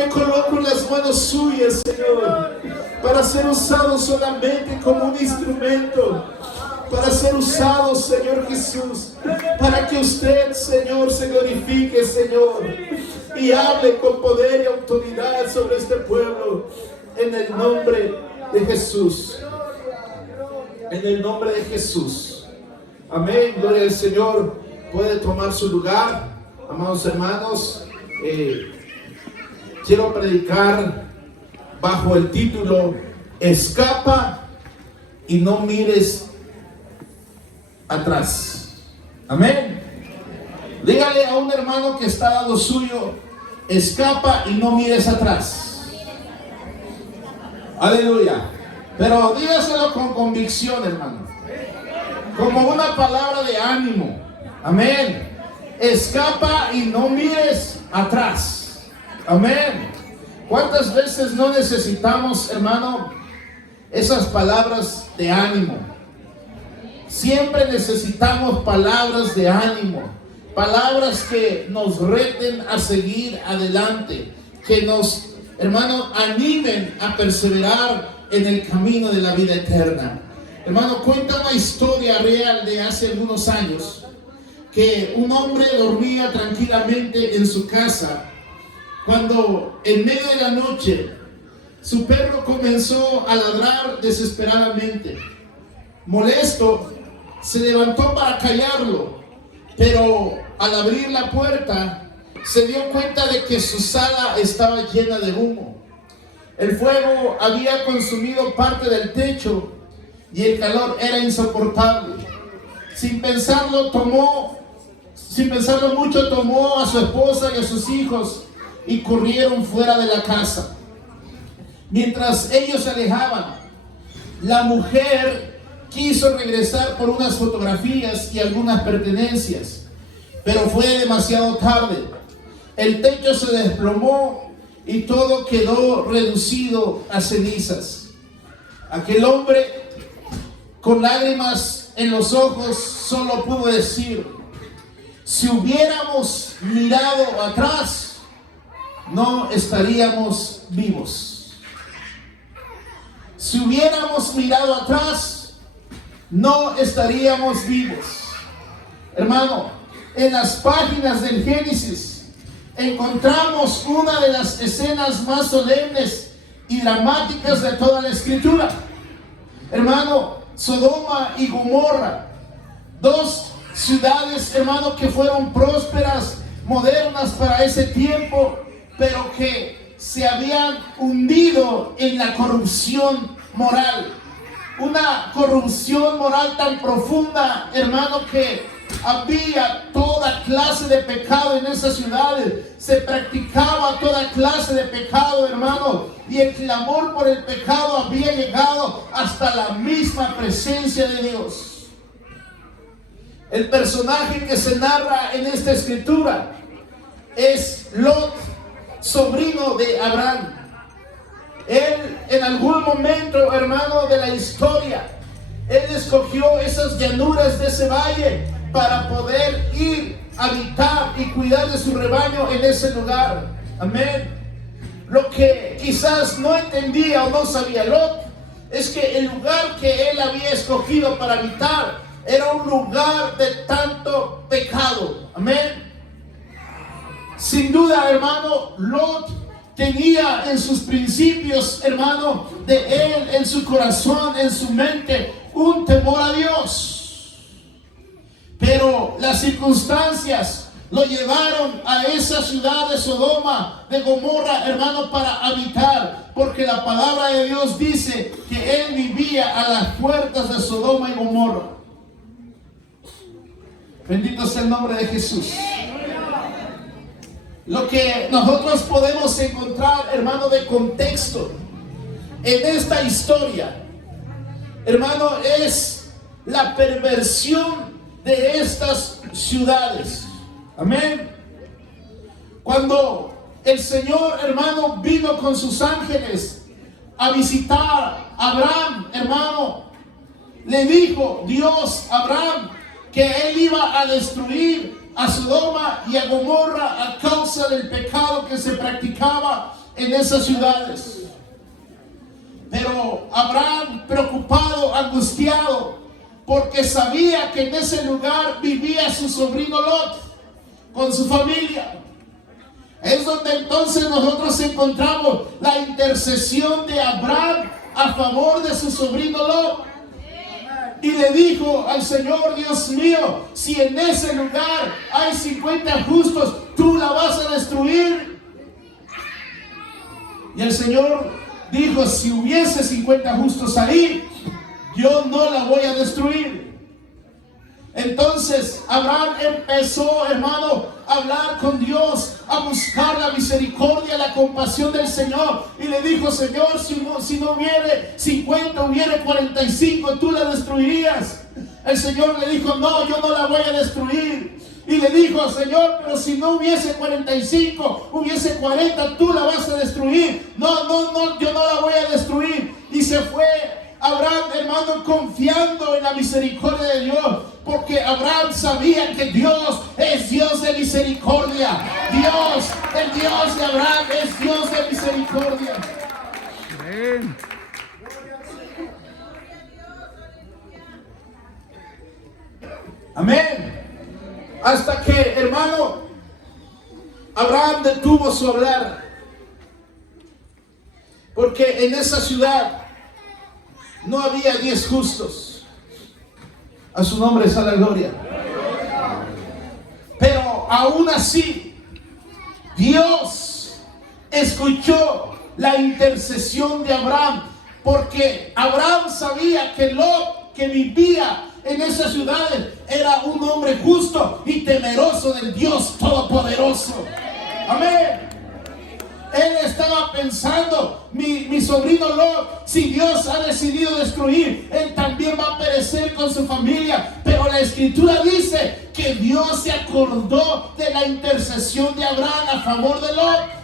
me coloco en las manos suyas, Señor, para ser usado solamente como un instrumento, para ser usado, Señor Jesús, para que usted, Señor, se glorifique, Señor, y hable con poder y autoridad sobre este pueblo, en el nombre de Jesús. En el nombre de Jesús. Amén. Gloria al Señor. Puede tomar su lugar, amados hermanos. Quiero predicar bajo el título: escapa y no mires atrás. Amén. Dígale a un hermano que está al lado suyo: escapa y no mires atrás. Aleluya. Pero dígaselo con convicción, hermano, como una palabra de ánimo. Amén. Escapa y no mires atrás. Amén. ¿Cuántas veces no necesitamos, hermano, esas palabras de ánimo? Siempre necesitamos palabras de ánimo, palabras que nos reten a seguir adelante, que nos, hermano, animen a perseverar en el camino de la vida eterna. Hermano, cuenta una historia real de hace algunos años, que un hombre dormía tranquilamente en su casa, cuando en medio de la noche su perro comenzó a ladrar desesperadamente. Molesto, se levantó para callarlo, pero al abrir la puerta se dio cuenta de que su sala estaba llena de humo. El fuego había consumido parte del techo y el calor era insoportable. Sin pensarlo mucho, tomó a su esposa y a sus hijos y corrieron fuera de la casa. Mientras ellos se alejaban, la mujer quiso regresar por unas fotografías y algunas pertenencias, pero fue demasiado tarde. El techo se desplomó y todo quedó reducido a cenizas. Aquel hombre, con lágrimas en los ojos, solo pudo decir: si hubiéramos mirado atrás, no estaríamos vivos. Si hubiéramos mirado atrás, no estaríamos vivos. Hermano, en las páginas del Génesis encontramos una de las escenas más solemnes y dramáticas de toda la Escritura. Hermano, Sodoma y Gomorra, dos ciudades, hermano, que fueron prósperas, modernas para ese tiempo, pero que se habían hundido en la corrupción moral. Una corrupción moral tan profunda, hermano, que había toda clase de pecado en esas ciudades. Se practicaba toda clase de pecado, hermano, y el clamor por el pecado había llegado hasta la misma presencia de Dios. El personaje que se narra en esta escritura es Lot, sobrino de Abraham. Él, en algún momento, hermano, de la historia, él escogió esas llanuras de ese valle para poder ir a habitar y cuidar de su rebaño en ese lugar. Amén. Lo que quizás no entendía o no sabía Lot es que el lugar que él había escogido para habitar era un lugar de tanto pecado. Amén. Sin duda, hermano, Lot tenía en sus principios, hermano, de él, en su corazón, en su mente, un temor a Dios. Pero las circunstancias lo llevaron a esa ciudad de Sodoma, de Gomorra, hermano, para habitar, porque la palabra de Dios dice que él vivía a las puertas de Sodoma y Gomorra. Bendito sea el nombre de Jesús. Lo que nosotros podemos encontrar, hermano, de contexto en esta historia, hermano, es la perversión de estas ciudades. Amén. Cuando el Señor, hermano, vino con sus ángeles a visitar a Abraham, hermano, le dijo Dios a Abraham que él iba a destruir a Sodoma y a Gomorra a causa del pecado que se practicaba en esas ciudades. Pero Abraham, preocupado, angustiado, porque sabía que en ese lugar vivía su sobrino Lot con su familia. Es donde entonces nosotros encontramos la intercesión de Abraham a favor de su sobrino Lot. Y le dijo al Señor: Dios mío, si en ese lugar hay 50 justos, ¿tú la vas a destruir? Y el Señor dijo: si hubiese 50 justos ahí, yo no la voy a destruir. Entonces Abraham empezó, hermano, a hablar con Dios, a buscar la misericordia, la compasión del Señor. Y le dijo: Señor, si no hubiere 50, hubiere 45, ¿tú la destruirías? El Señor le dijo: no, yo no la voy a destruir. Y le dijo: Señor, pero si no hubiese 45, hubiese 40, ¿tú la vas a destruir? No, yo no la voy a destruir. Y se fue Abraham, hermano, confiando en la misericordia de Dios, porque Abraham sabía que Dios es Dios de misericordia. Dios, el Dios de Abraham, es Dios de misericordia. Amén. Amén. Hasta que, hermano, Abraham detuvo su hablar, porque en esa ciudad no había 10 justos. A su nombre sea la gloria. Pero aún así, Dios escuchó la intercesión de Abraham, porque Abraham sabía que Lot, que vivía en esas ciudades, era un hombre justo y temeroso del Dios Todopoderoso. Amén. Él estaba pensando: mi sobrino Lot, si Dios ha decidido destruir, él también va a perecer con su familia. Pero la Escritura dice que Dios se acordó de la intercesión de Abraham a favor de Lot.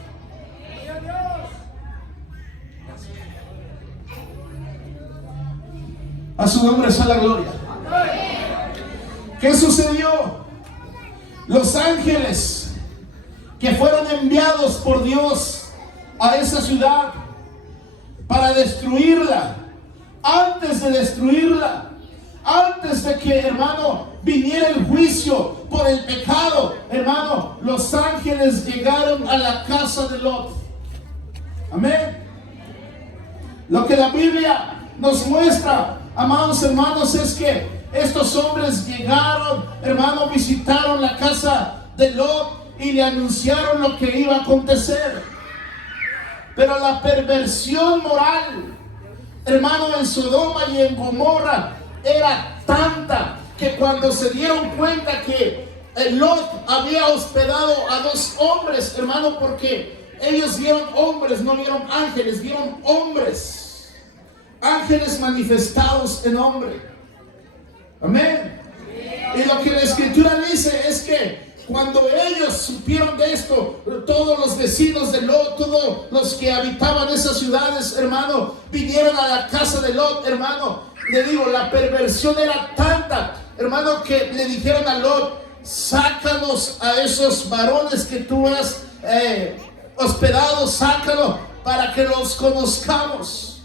A su nombre sea la gloria. ¿Qué sucedió? Los ángeles que fueron enviados por Dios a esa ciudad para destruirla, antes de destruirla, antes de que, hermano, viniera el juicio por el pecado, hermano, los ángeles llegaron a la casa de Lot. Amén. Lo que la Biblia nos muestra, amados hermanos, es que estos hombres llegaron, hermano, visitaron la casa de Lot y le anunciaron lo que iba a acontecer. Pero la perversión moral, hermano, en Sodoma y en Gomorra era tanta que cuando se dieron cuenta que Lot había hospedado a 2 hombres, hermano, porque ellos vieron hombres, no vieron ángeles, vieron hombres, ángeles manifestados en hombre. Amén. Y lo que la Escritura dice es que cuando ellos supieron de esto, todos los vecinos de Lot, todos los que habitaban esas ciudades, hermano, vinieron a la casa de Lot, hermano. Le digo, la perversión era tanta, hermano, que le dijeron a Lot: sácanos a esos varones que tú has hospedado, sácalos para que los conozcamos.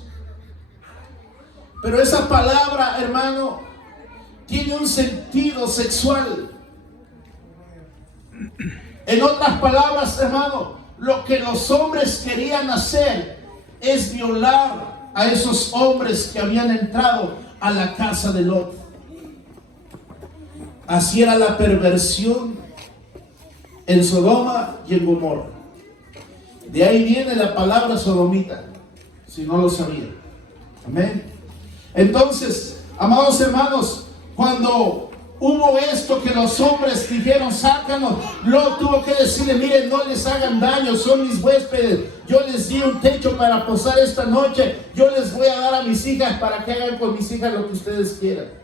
Pero esa palabra, hermano, tiene un sentido sexual. En otras palabras, hermano, lo que los hombres querían hacer es violar a esos hombres que habían entrado a la casa de Lot. Así era la perversión en Sodoma y en Gomorra. De ahí viene la palabra sodomita, si no lo sabían. Amén. Entonces, amados hermanos, cuando hubo esto que los hombres dijeron: sácanos, Lot tuvo que decirle: miren, no les hagan daño, son mis huéspedes, yo les di un techo para posar esta noche, yo les voy a dar a mis hijas para que hagan con mis hijas lo que ustedes quieran.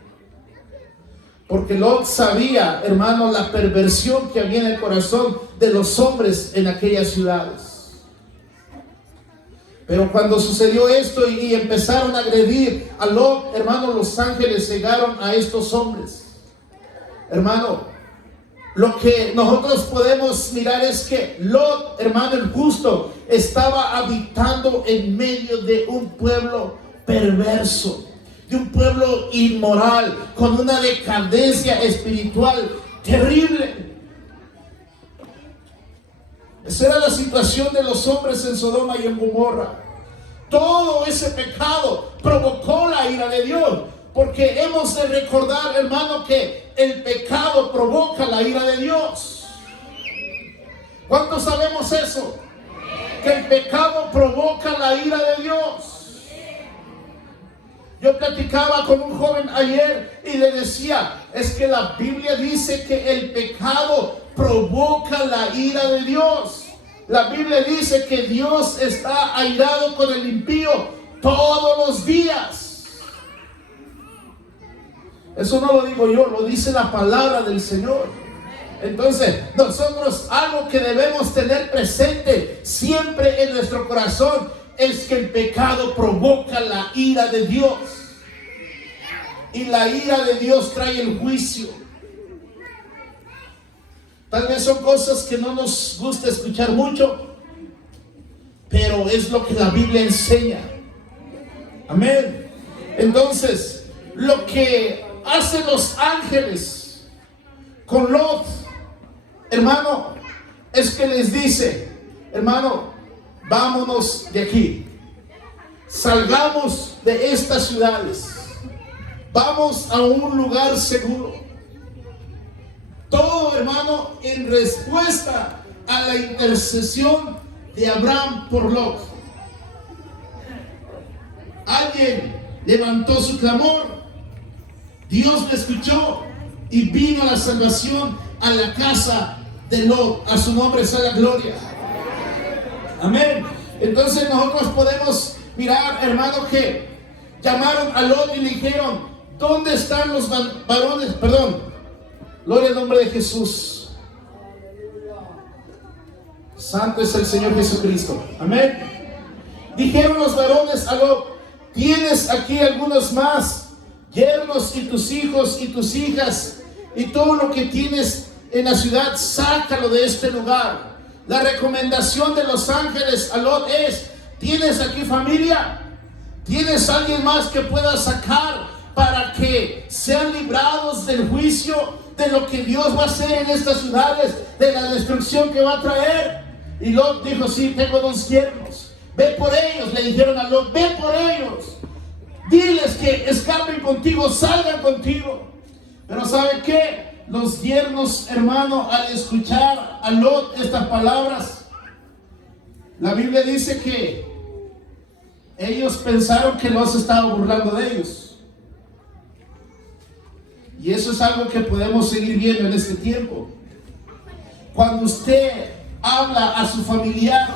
Porque Lot sabía, hermano, la perversión que había en el corazón de los hombres en aquellas ciudades. Pero cuando sucedió esto y empezaron a agredir a Lot, hermano, los ángeles cegaron a estos hombres. Hermano, lo que nosotros podemos mirar es que Lot, hermano el justo, estaba habitando en medio de un pueblo perverso, de un pueblo inmoral, con una decadencia espiritual terrible. Esa era la situación de los hombres en Sodoma y en Gomorra. Todo ese pecado provocó la ira de Dios, porque hemos de recordar, hermano, que el pecado provoca la ira de Dios. ¿Cuántos sabemos eso? Que el pecado provoca la ira de Dios. Yo platicaba con un joven ayer y le decía, es que la Biblia dice que el pecado provoca la ira de Dios. La Biblia dice que Dios está airado con el impío todos los días. Eso no lo digo yo, lo dice la palabra del Señor. Entonces, nosotros algo que debemos tener presente siempre en nuestro corazón es que el pecado provoca la ira de Dios. Y la ira de Dios trae el juicio. Tal vez son cosas que no nos gusta escuchar mucho, pero es lo que la Biblia enseña. Amén. Entonces, lo que hacen los ángeles con Lot, hermano, es que les dice, hermano, vámonos de aquí, salgamos de estas ciudades, vamos a un lugar seguro. Todo, hermano, en respuesta a la intercesión de Abraham por Lot. Alguien levantó su clamor, Dios lo escuchó y vino la salvación a la casa de Lot. A su nombre sea la gloria. Amén. Entonces nosotros podemos mirar, hermano, que llamaron a Lot y le dijeron, ¿dónde están los varones? Gloria al nombre de Jesús. Santo es el Señor Jesucristo. Amén. Dijeron los varones a Lot, ¿tienes aquí algunos más yernos y tus hijos y tus hijas y todo lo que tienes en la ciudad? Sácalo de este lugar. La recomendación de los ángeles a Lot es, ¿tienes aquí familia? ¿Tienes alguien más que pueda sacar para que sean librados del juicio, de lo que Dios va a hacer en estas ciudades, de la destrucción que va a traer? Y Lot dijo, sí, tengo 2 yernos. Ve por ellos, le dijeron a Lot, ve por ellos. Diles que escapen contigo, salgan contigo. Pero ¿sabe qué? Los yernos, hermano, al escuchar a Lot estas palabras, la Biblia dice que ellos pensaron que Lot se estaba burlando de ellos. Y eso es algo que podemos seguir viendo en este tiempo. Cuando usted habla a su familiar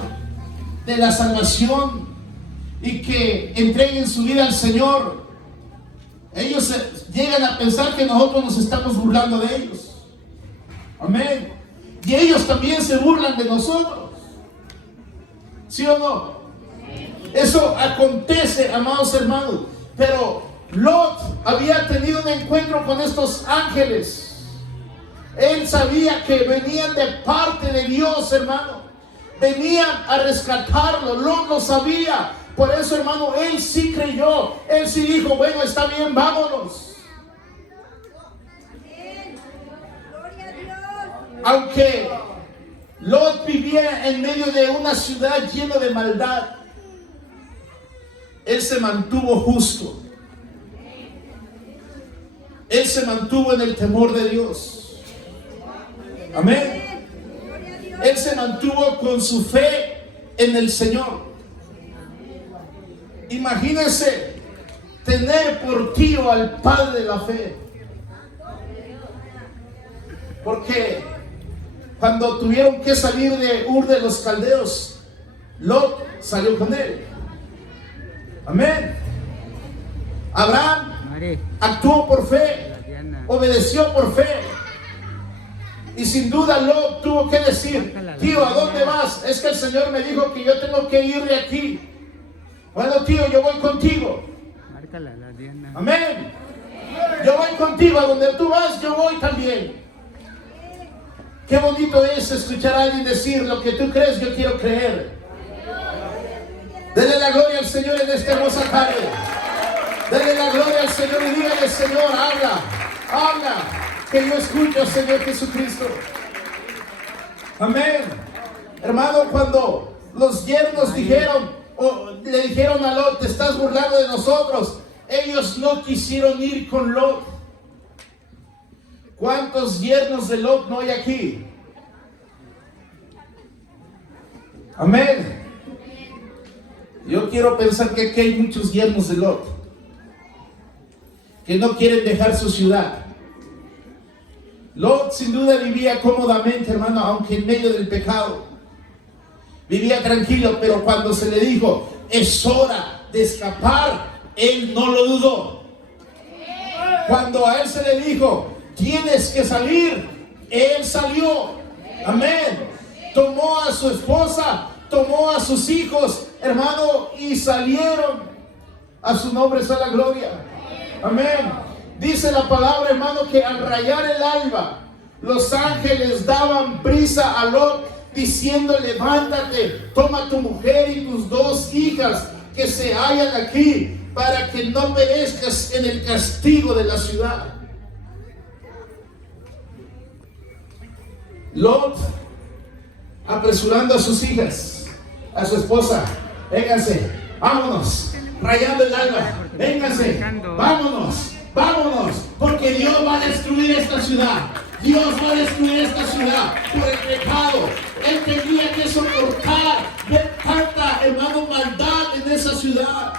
de la salvación y que entreguen su vida al Señor, ellos llegan a pensar que nosotros nos estamos burlando de ellos. Amén. Y ellos también se burlan de nosotros. ¿Sí o no? Eso acontece, amados hermanos. Pero Lot había tenido un encuentro con estos ángeles. Él sabía que venían de parte de Dios, hermano. Venían a rescatarlo. Lot lo sabía. Por eso, hermano, él sí creyó. Él sí dijo, bueno, está bien, vámonos. Aunque Lot vivía en medio de una ciudad llena de maldad, él se mantuvo justo. Él se mantuvo en el temor de Dios. Amén. Él se mantuvo con su fe en el Señor. Imagínense tener por tío al padre de la fe. Porque cuando tuvieron que salir de Ur de los Caldeos, Lot salió con él. Amén. Abraham actuó por fe, obedeció por fe. Y sin duda Lot tuvo que decir, tío, ¿a dónde vas? Es que el Señor me dijo que yo tengo que ir de aquí. Bueno, tío, yo voy contigo. Amén. Yo voy contigo, a donde tú vas, yo voy también. Qué bonito es escuchar a alguien decir: lo que tú crees, yo quiero creer. Denle la gloria al Señor en esta hermosa tarde. Denle la gloria al Señor y dígale: Señor, habla, que yo escucho, Señor Jesucristo. Amén. Hermano, cuando los yernos le dijeron a Lot: te estás burlando de nosotros, ellos no quisieron ir con Lot. ¿Cuántos yernos de Lot no hay aquí? Amén. Yo quiero pensar que aquí hay muchos yernos de Lot que no quieren dejar su ciudad. Lot sin duda vivía cómodamente, hermano, aunque en medio del pecado. Vivía tranquilo, pero cuando se le dijo: es hora de escapar, él no lo dudó. Cuando a él se le dijo: tienes que salir, él salió. Amén. Tomó a su esposa, tomó a sus hijos, hermano, y salieron. A su nombre sea la gloria. Amén. Dice la palabra, hermano, que al rayar el alba, los ángeles daban prisa a Lot, diciendo: levántate, toma tu mujer y tus 2 hijas que se hallan aquí, para que no perezcas en el castigo de la ciudad. Lot, apresurando a sus hijas, a su esposa: vénganse, vámonos, rayando el alba, vénganse, vámonos, porque Dios va a destruir esta ciudad. Dios va a destruir esta ciudad por el pecado. Él tenía que soportar ver tanta, hermano, maldad en esa ciudad.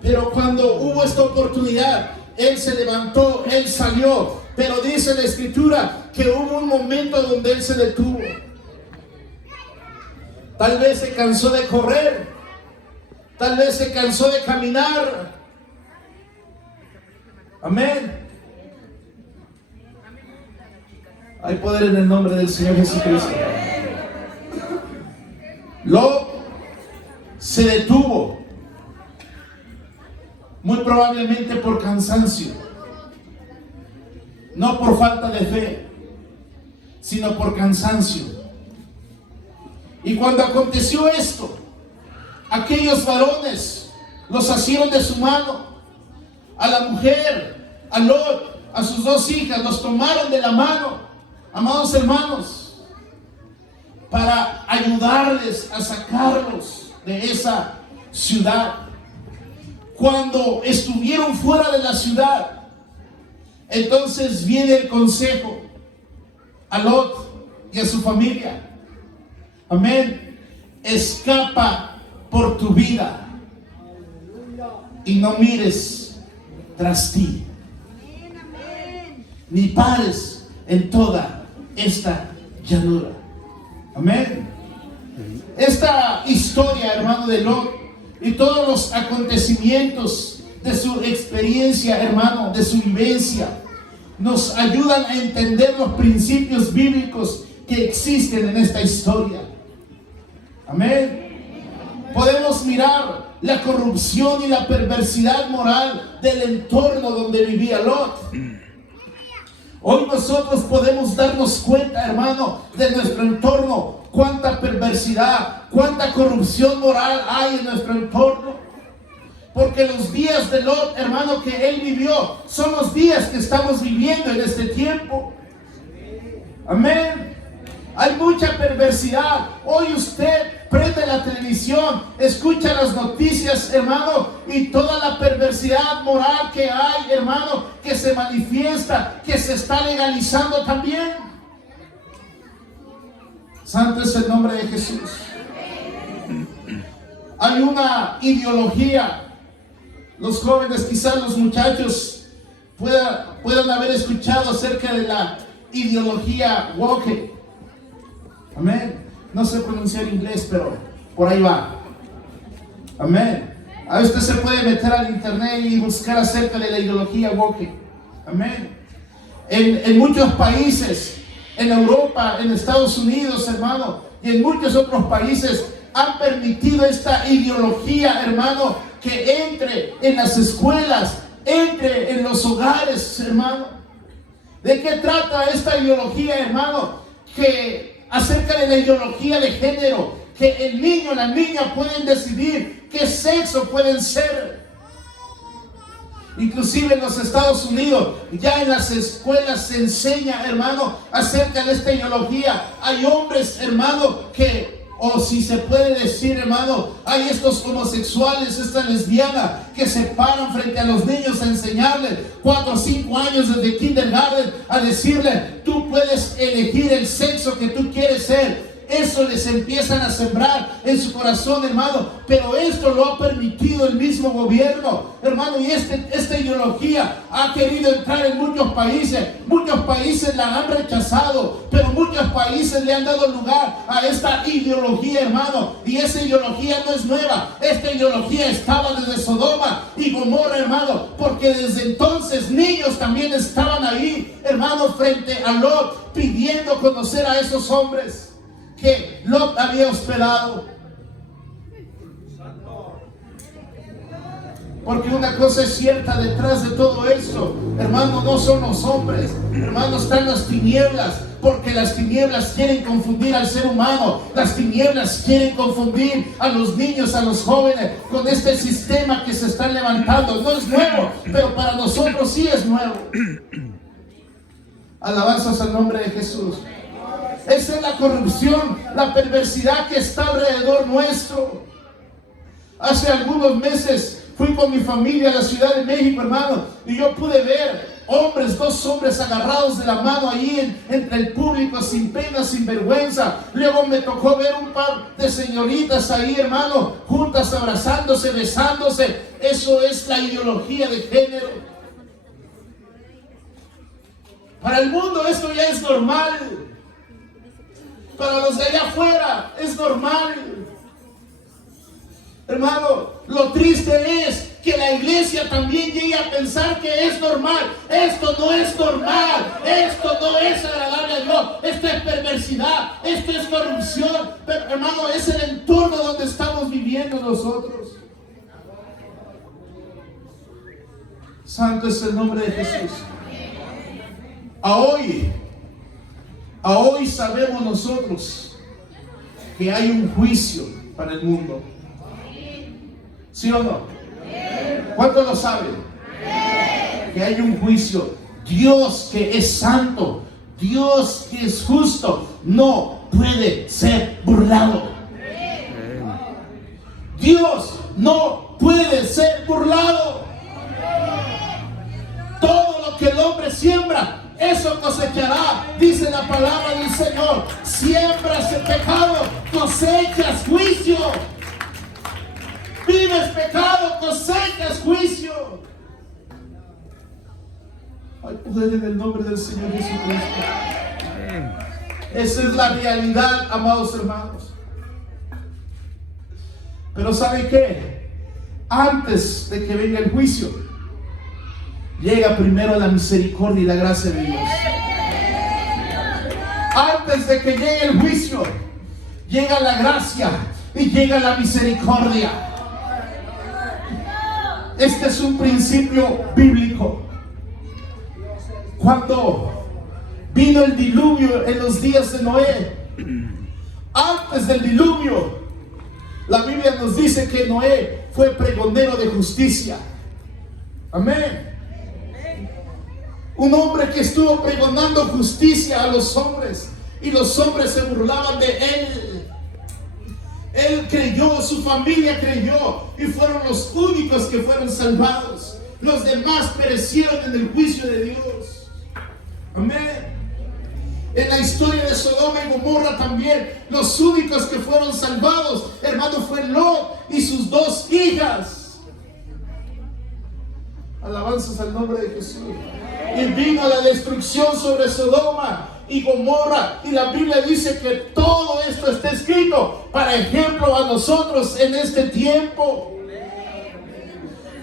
Pero cuando hubo esta oportunidad, él se levantó, él salió. Pero dice la Escritura que hubo un momento donde él se detuvo. Tal vez se cansó de correr, tal vez se cansó de caminar. Amén. Hay poder en el nombre del Señor Jesucristo. Lot se detuvo, muy probablemente por cansancio. No por falta de fe, sino por cansancio. Y cuando aconteció esto, aquellos varones los asieron de su mano. A la mujer, a Lot, a sus 2 hijas, los tomaron de la mano, amados hermanos, para ayudarles a sacarlos de esa ciudad. Cuando estuvieron fuera de la ciudad, entonces viene el consejo a Lot y a su familia. Amén. Escapa por tu vida y no mires tras ti, ni pares en toda esta llanura. Amén. Esta historia, hermano, de Lot y todos los acontecimientos de su experiencia, hermano, de su vivencia, nos ayudan a entender los principios bíblicos que existen en esta historia. Amén. Podemos mirar la corrupción y la perversidad moral del entorno donde vivía Lot. Hoy nosotros podemos darnos cuenta, hermano, de nuestro entorno, cuánta perversidad, cuánta corrupción moral hay en nuestro entorno. Porque los días de Lot, hermano, que él vivió, son los días que estamos viviendo en este tiempo. Amén. Hay mucha perversidad. Hoy usted prende la televisión, escucha las noticias, hermano, y toda la perversidad moral que hay, hermano, que se manifiesta, que se está legalizando también. Santo es el nombre de Jesús. Hay una ideología. Los jóvenes, quizás los muchachos puedan haber escuchado acerca de la ideología woke. Amén. No sé pronunciar inglés, pero por ahí va. Amén. A usted se puede meter al internet y buscar acerca de la ideología woke. Amén. En muchos países, en Europa, en Estados Unidos, hermano, y en muchos otros países han permitido esta ideología, hermano, que entre en las escuelas, entre en los hogares, hermano. ¿De qué trata esta ideología, hermano? Que acerca de la ideología de género, que el niño, la niña pueden decidir qué sexo pueden ser. Inclusive en los Estados Unidos, ya en las escuelas se enseña, hermano, acerca de esta ideología. Hay hombres, hermano, que, o si se puede decir, hermano, hay estos homosexuales, esta lesbiana, que se paran frente a los niños a enseñarles 4 o 5 años desde kindergarten, a decirle: tú puedes elegir el sexo que tú quieres ser. Eso les empiezan a sembrar en su corazón, hermano. Pero esto lo ha permitido el mismo gobierno, hermano. Y esta ideología ha querido entrar en muchos países. Muchos países la han rechazado, pero muchos países le han dado lugar a esta ideología, hermano. Y esa ideología no es nueva. Esta ideología estaba desde Sodoma y Gomorra, hermano. Porque desde entonces niños también estaban ahí, hermano, frente a Lot, pidiendo conocer a esos hombres que Lot había hospedado. Porque una cosa es cierta detrás de todo esto, hermano, no son los hombres, hermano, están las tinieblas. Porque las tinieblas quieren confundir al ser humano. Las tinieblas quieren confundir a los niños, a los jóvenes, con este sistema que se está levantando. No es nuevo, pero para nosotros sí es nuevo. Alabanzas al nombre de Jesús. Esa es la corrupción, la perversidad que está alrededor nuestro. Hace algunos meses fui con mi familia a la Ciudad de México, hermano, y yo pude ver hombres, 2 hombres agarrados de la mano ahí entre el público, sin pena, sin vergüenza. Luego me tocó ver un par de señoritas ahí, hermano, juntas, abrazándose, besándose. Eso es la ideología de género. Para el mundo esto ya es normal. Para los de allá afuera es normal. Hermano, lo triste es que la iglesia también llegue a pensar que es normal. Esto no es normal. Esto no es agradable a Dios. Esto es perversidad. Esto es corrupción. Pero, hermano, es el entorno donde estamos viviendo nosotros. Santo es el nombre de Jesús. A hoy sabemos nosotros que hay un juicio para el mundo. ¿Sí o no? ¿Cuántos lo saben? Que hay un juicio. Dios que es santo, Dios que es justo, no puede ser burlado. Dios no puede ser burlado. Todo lo que el hombre siembra, eso cosechará, dice la palabra del Señor. Siembras el pecado, cosechas juicio. Vives pecado, cosechas juicio. Hay poder en el nombre del Señor Jesucristo. Esa es la realidad, amados hermanos. Pero ¿sabe qué? Antes de que venga el juicio, llega primero la misericordia y la gracia de Dios. Antes de que llegue el juicio, llega la gracia y llega la misericordia. Este es un principio bíblico. Cuando vino el diluvio en los días de Noé, antes del diluvio, la Biblia nos dice que Noé fue pregonero de justicia. Amén. Un hombre que estuvo pregonando justicia a los hombres, y los hombres se burlaban de él. Él creyó, su familia creyó, y fueron los únicos que fueron salvados. Los demás perecieron en el juicio de Dios. Amén. En la historia de Sodoma y Gomorra también, los únicos que fueron salvados, hermano, fue Lot y sus 2 hijas. Alabanzas al nombre de Jesús. Y vino la destrucción sobre Sodoma y Gomorra, y la Biblia dice que todo esto está escrito para ejemplo a nosotros en este tiempo.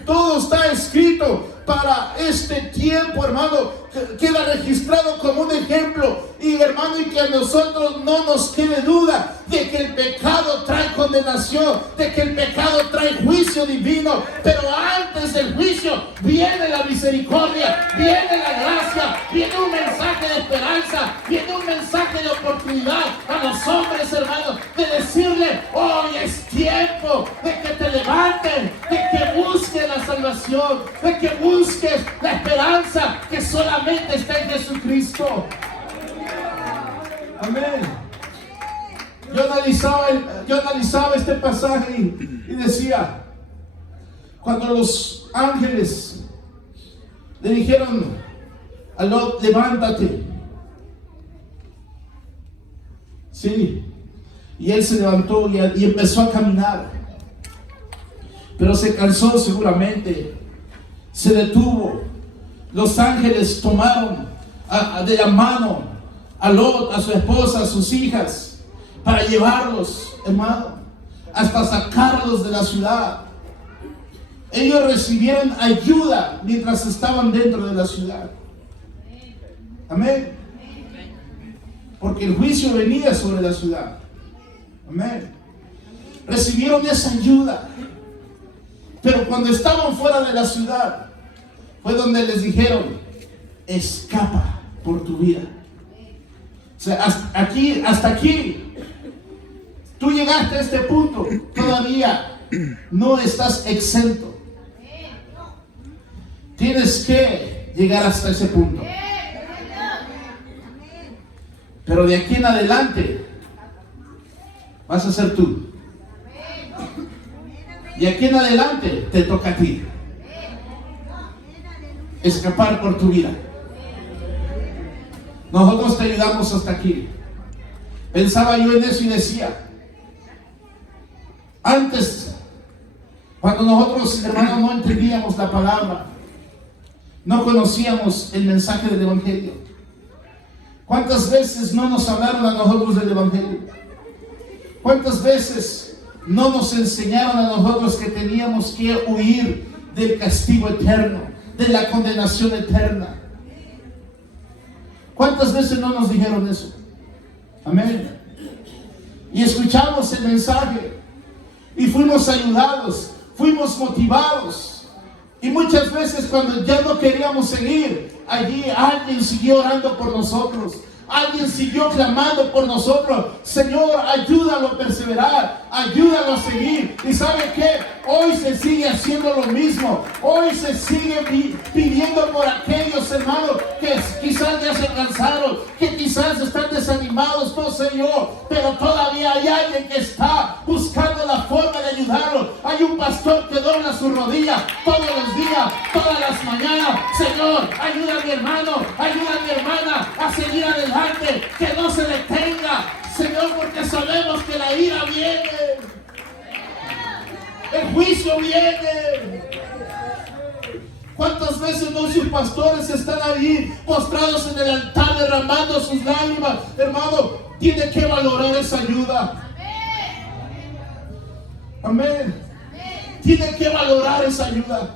Todo está escrito para este tiempo, hermano, queda registrado como un ejemplo. Y hermano, y que a nosotros no nos quede duda de que el pecado trae condenación, de que el pecado trae juicio divino. Pero antes del juicio viene la misericordia, viene la gracia, viene un mensaje de esperanza, viene un mensaje de oportunidad a los hombres, hermanos, de decirle: hoy es tiempo de que te levanten, de que busques la salvación, de que busques la esperanza que solamente está en Jesucristo. Amén. Yo analizaba este pasaje y decía: cuando los ángeles le dijeron a Lot: levántate. Sí. Y él se levantó y empezó a caminar. Pero se cansó seguramente. Se detuvo. Los ángeles tomaron de la mano a Lot, a su esposa, a sus hijas, para llevarlos, hermano, hasta sacarlos de la ciudad. Ellos recibieron ayuda mientras estaban dentro de la ciudad. Amén. Porque el juicio venía sobre la ciudad. Amén. Recibieron esa ayuda. Pero cuando estaban fuera de la ciudad, fue donde les dijeron: escapa por tu vida. O sea, hasta aquí, tú llegaste a este punto, todavía no estás exento. Tienes que llegar hasta ese punto. Pero de aquí en adelante vas a ser tú. De aquí en adelante te toca a ti escapar por tu vida. Nosotros te ayudamos hasta aquí. Pensaba yo en eso y decía: antes, cuando nosotros, hermanos, no entendíamos la palabra, no conocíamos el mensaje del Evangelio, ¿cuántas veces no nos hablaron a nosotros del Evangelio? ¿Cuántas veces no nos enseñaron a nosotros que teníamos que huir del castigo eterno, de la condenación eterna? ¿Cuántas veces no nos dijeron eso? Amén. Y escuchamos el mensaje y fuimos ayudados, fuimos motivados. Y muchas veces, cuando ya no queríamos seguir, allí alguien siguió orando por nosotros. Alguien siguió clamando por nosotros: Señor, ayúdalo a perseverar, ayúdalo a seguir. ¿Y sabe qué? Hoy se sigue haciendo lo mismo. Hoy se sigue pidiendo por aquellos hermanos que quizás ya se cansaron, que quizás están desanimados, no sé yo, pero todavía hay alguien que está buscando la forma de ayudarlo. Hay un pastor que dobla su rodilla todos los días, todas las mañanas: Señor, ayuda a mi hermano, ayuda a mi hermana a seguir adelante, que no se detenga, Señor, porque sabemos que la ira viene, el juicio viene. ¿Cuántas veces nuestros pastores están ahí postrados en el altar derramando sus lágrimas? Hermano, tiene que valorar esa ayuda. Amén. Tiene que valorar esa ayuda.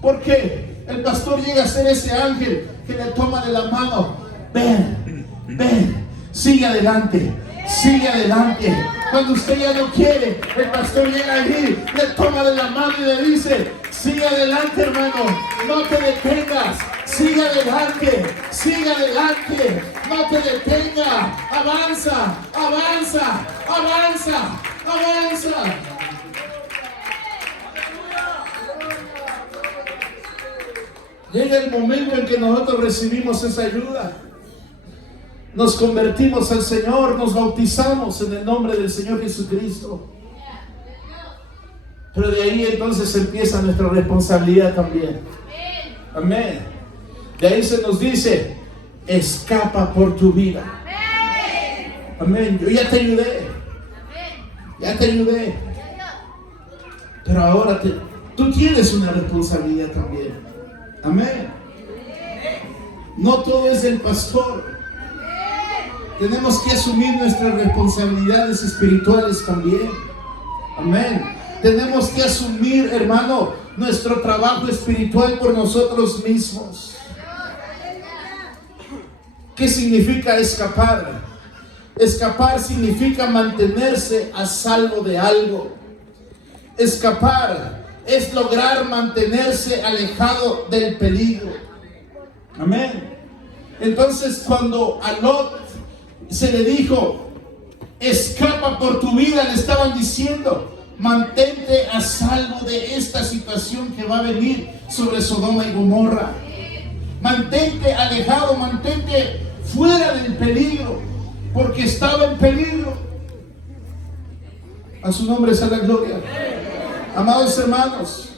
Porque el pastor llega a ser ese ángel que le toma de la mano: ven, ven, sigue adelante, sigue adelante. Cuando usted ya no quiere, el pastor llega allí, le toma de la mano y le dice: sigue adelante, hermano, no te detengas, sigue adelante, no te detengas, avanza, avanza, avanza, avanza. Llega el momento en que nosotros recibimos esa ayuda. Nos convertimos al Señor, nos bautizamos en el nombre del Señor Jesucristo. Pero de ahí entonces empieza nuestra responsabilidad también. Amén. De ahí se nos dice: escapa por tu vida. Amén. Yo ya te ayudé. Ya te ayudé. Pero ahora tú tienes una responsabilidad también. Amén. No todo es del pastor. Tenemos que asumir nuestras responsabilidades espirituales también. Amén. Tenemos que asumir, hermano, nuestro trabajo espiritual por nosotros mismos. ¿Qué significa escapar? Escapar significa mantenerse a salvo de algo. Escapar es lograr mantenerse alejado del peligro. Amén. Entonces, cuando a Lot se le dijo, escapa por tu vida, le estaban diciendo, mantente a salvo de esta situación que va a venir sobre Sodoma y Gomorra. Mantente alejado, mantente fuera del peligro, porque estaba en peligro. A su nombre sea la gloria. Amados hermanos,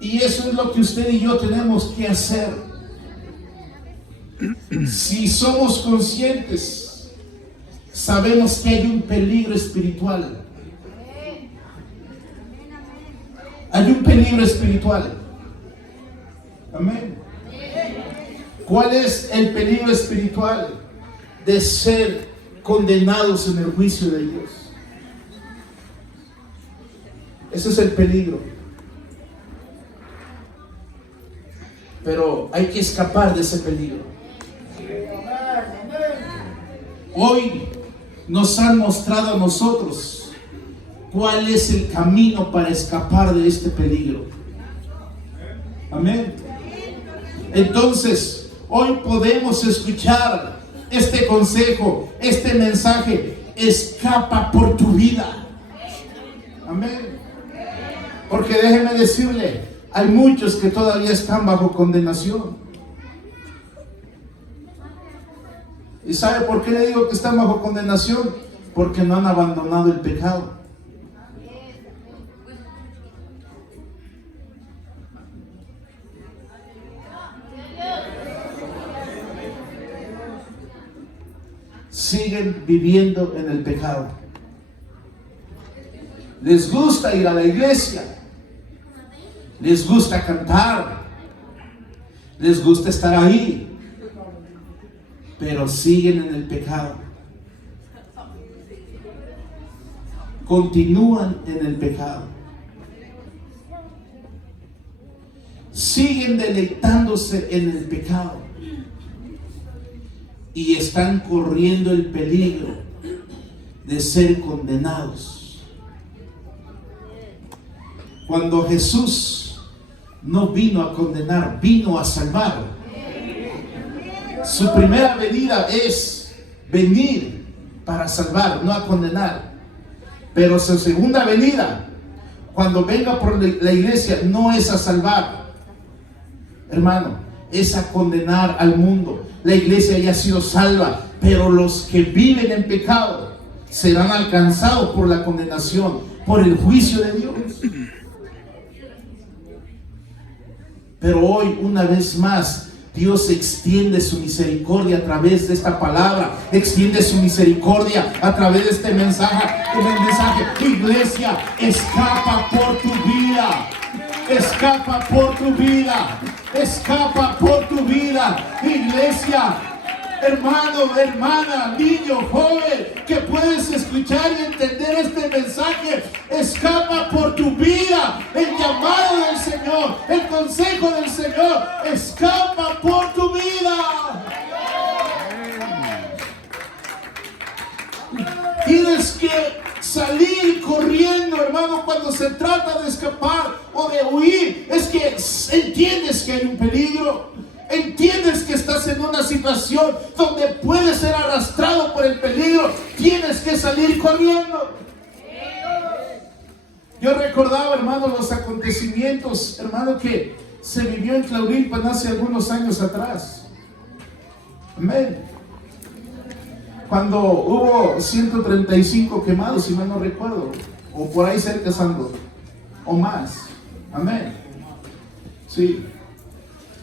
y eso es lo que usted y yo tenemos que hacer. Si somos conscientes, sabemos que hay un peligro espiritual. Hay un peligro espiritual. Amén. ¿Cuál es el peligro espiritual? De ser condenados en el juicio de Dios. Ese es el peligro. Pero hay que escapar de ese peligro. Hoy nos han mostrado a nosotros cuál es el camino para escapar de este peligro. Amén. Entonces, hoy podemos escuchar este consejo, este mensaje: escapa por tu vida. Amén. Porque déjeme decirle, hay muchos que todavía están bajo condenación. ¿Y sabe por qué le digo que están bajo condenación? Porque no han abandonado el pecado. Siguen viviendo en el pecado. Les gusta ir a la iglesia, les gusta cantar, les gusta estar ahí, pero siguen en el pecado. Continúan en el pecado. Siguen deleitándose en el pecado. Y están corriendo el peligro de ser condenados. Cuando Jesús no vino a condenar, vino a salvar. Su primera venida es venir para salvar, no a condenar. Pero su segunda venida, cuando venga por la iglesia, no es a salvar, hermano, es a condenar al mundo. La iglesia ya ha sido salva, pero los que viven en pecado serán alcanzados por la condenación, por el juicio de Dios. Pero hoy, una vez más, Dios extiende su misericordia a través de esta palabra, extiende su misericordia a través de este mensaje. Iglesia, escapa por tu vida. Escapa por tu vida. Escapa por tu vida. Iglesia, hermano, hermana, niño, joven, que puedes escuchar y entender este mensaje. Escapa por tu vida. El llamado del Señor, el consejo del Señor. Escapa por tu vida. Tienes que salir corriendo, hermano, cuando se trata de escapar o de huir. Es que entiendes que hay un peligro. Entiendes que estás en una situación donde puedes ser arrastrado por el peligro. Tienes que salir corriendo. Yo recordaba, hermano, los acontecimientos, hermano, que se vivió en Tlahuilpan hace algunos años atrás. Amén. Cuando hubo 135 quemados, si mal no recuerdo, o por ahí cerca, Sandro, o más. Amén. Sí.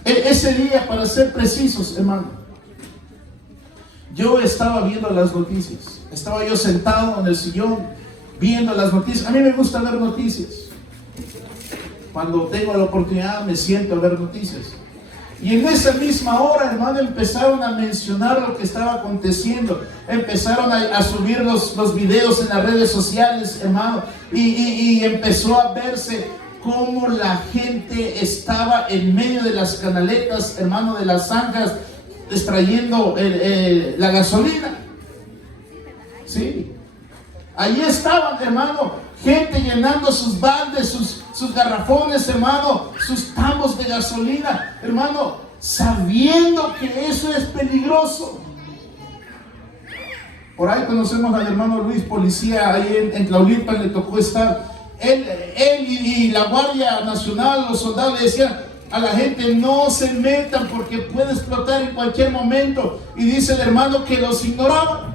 Ese día, para ser precisos, hermano, yo estaba viendo las noticias. Estaba yo sentado en el sillón viendo las noticias. A mí me gusta ver noticias. Cuando tengo la oportunidad me siento a ver noticias. Y en esa misma hora, hermano, empezaron a mencionar lo que estaba aconteciendo. Empezaron a subir los videos en las redes sociales, hermano. Y empezó a verse cómo la gente estaba en medio de las canaletas, hermano, de las zanjas, extrayendo la gasolina. Sí. Allí estaban, hermano, gente llenando sus baldes, sus garrafones, hermano, sus tambos de gasolina, hermano, sabiendo que eso es peligroso. Por ahí conocemos al hermano Luis, policía, ahí en Tlahuilpan le tocó estar. Él y la Guardia Nacional, los soldados le decían a la gente: no se metan porque puede explotar en cualquier momento. Y dice el hermano que los ignoraban.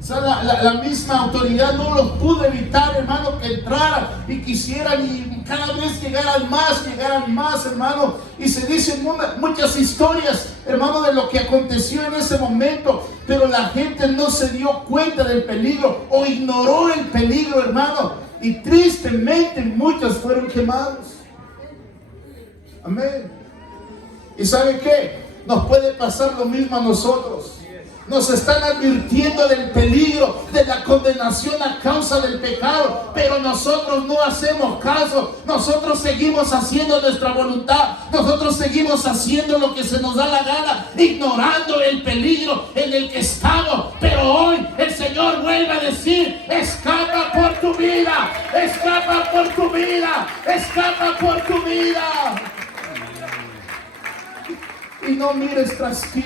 O sea, la misma autoridad no los pudo evitar, hermano, que entraran y quisieran, y cada vez llegaran más, hermano. Y se dicen muchas historias, hermano, de lo que aconteció en ese momento, pero la gente no se dio cuenta del peligro o ignoró el peligro, hermano, y tristemente muchos fueron quemados. Amén. ¿Y sabe qué? Nos puede pasar lo mismo a nosotros. Nos están advirtiendo del peligro, de la condenación a causa del pecado, pero nosotros no hacemos caso. Nosotros seguimos haciendo nuestra voluntad, nosotros seguimos haciendo lo que se nos da la gana, ignorando el peligro en el que estamos. Pero hoy el Señor vuelve a decir: escapa por tu vida, escapa por tu vida, escapa por tu vida. Y no mires tras ti.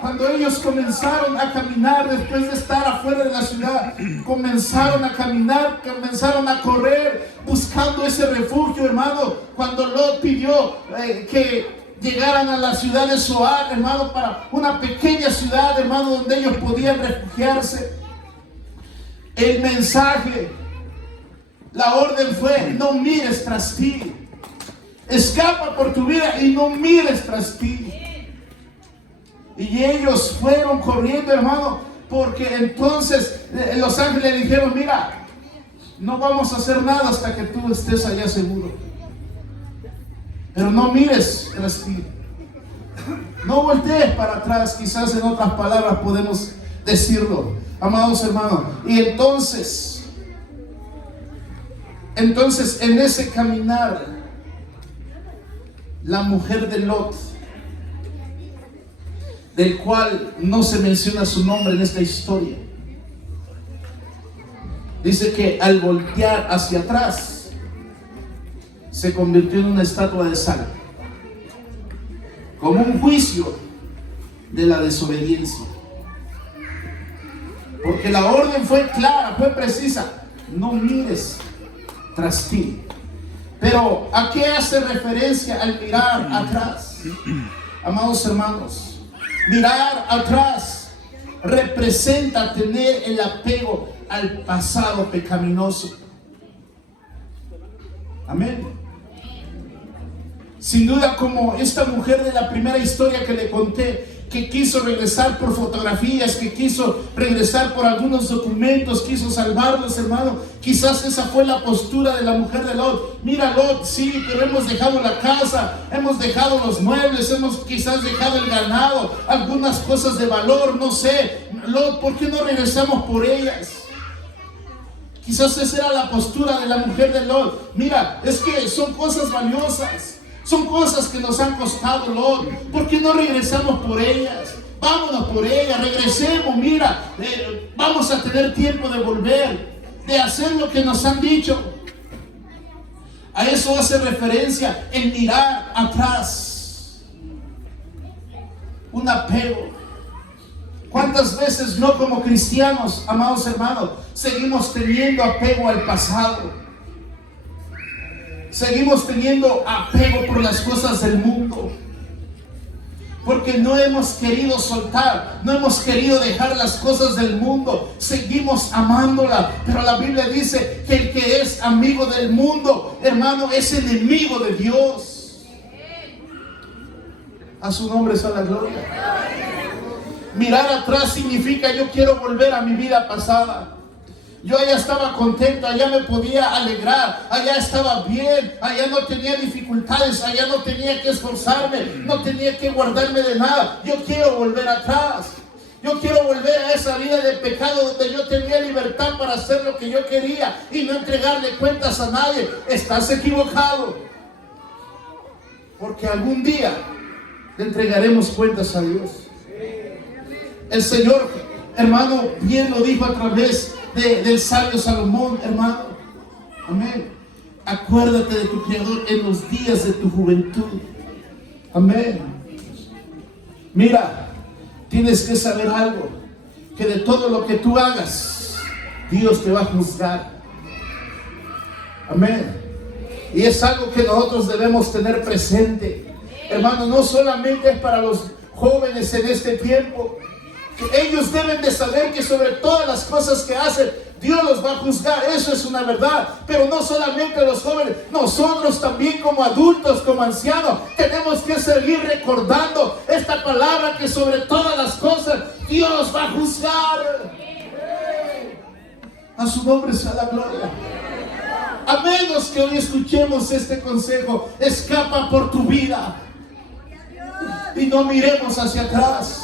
Cuando ellos comenzaron a caminar después de estar afuera de la ciudad, comenzaron a caminar, comenzaron a correr buscando ese refugio, hermano. Cuando Lot pidió que llegaran a la ciudad de Zoar, hermano, para una pequeña ciudad, hermano, donde ellos podían refugiarse, el mensaje, la orden fue: no mires tras ti, escapa por tu vida y no mires tras ti. Y ellos fueron corriendo, hermano, porque entonces los ángeles le dijeron: mira, no vamos a hacer nada hasta que tú estés allá seguro, pero no mires tras ti, no voltees para atrás. Quizás en otras palabras podemos decirlo, amados hermanos. Y entonces en ese caminar, la mujer de Lot, del cual no se menciona su nombre en esta historia, dice que al voltear hacia atrás se convirtió en una estatua de sal, como un juicio de la desobediencia, porque la orden fue clara, fue precisa: no mires tras ti. Pero ¿a qué hace referencia al mirar atrás? Amados hermanos, mirar atrás representa tener el apego al pasado pecaminoso. Amén. Sin duda, como esta mujer de la primera historia que le conté, que quiso regresar por fotografías, que quiso regresar por algunos documentos, quiso salvarlos, hermano. Quizás esa fue la postura de la mujer de Lot. Mira, Lot, sí, pero hemos dejado la casa, hemos dejado los muebles, hemos quizás dejado el ganado, algunas cosas de valor, no sé. Lot, ¿por qué no regresamos por ellas? Quizás esa era la postura de la mujer de Lot. Mira, es que son cosas valiosas, son cosas que nos han costado, Lot. ¿Por qué no regresamos por ellas? Vámonos por ellas, regresemos. Mira, vamos a tener tiempo de volver, de hacer lo que nos han dicho. A eso hace referencia el mirar atrás. Un apego. ¿Cuántas veces no, como cristianos, amados hermanos, seguimos teniendo apego al pasado? Seguimos teniendo apego por las cosas del mundo, porque no hemos querido soltar, no hemos querido dejar las cosas del mundo. Seguimos amándola, pero la Biblia dice que el que es amigo del mundo, hermano, es enemigo de Dios. A su nombre sea la gloria. Mirar atrás significa: yo quiero volver a mi vida pasada. Yo allá estaba contento, allá me podía alegrar, allá estaba bien, allá no tenía dificultades, allá no tenía que esforzarme, no tenía que guardarme de nada. Yo quiero volver atrás. Yo quiero volver a esa vida de pecado donde yo tenía libertad para hacer lo que yo quería y no entregarle cuentas a nadie. Estás equivocado. Porque algún día le entregaremos cuentas a Dios. El Señor, hermano, bien lo dijo a través del sabio Salomón, hermano. Amén. Acuérdate de tu Creador en los días de tu juventud. Amén. Mira, tienes que saber algo, que de todo lo que tú hagas, Dios te va a juzgar. Amén. Y es algo que nosotros debemos tener presente. Hermano, no solamente es para los jóvenes en este tiempo. Ellos deben de saber que sobre todas las cosas que hacen, Dios los va a juzgar. Eso es una verdad. Pero no solamente los jóvenes, nosotros también como adultos, como ancianos, tenemos que seguir recordando esta palabra, que sobre todas las cosas Dios va a juzgar. A su nombre sea la gloria. A menos que hoy escuchemos este consejo, escapa por tu vida y no miremos hacia atrás.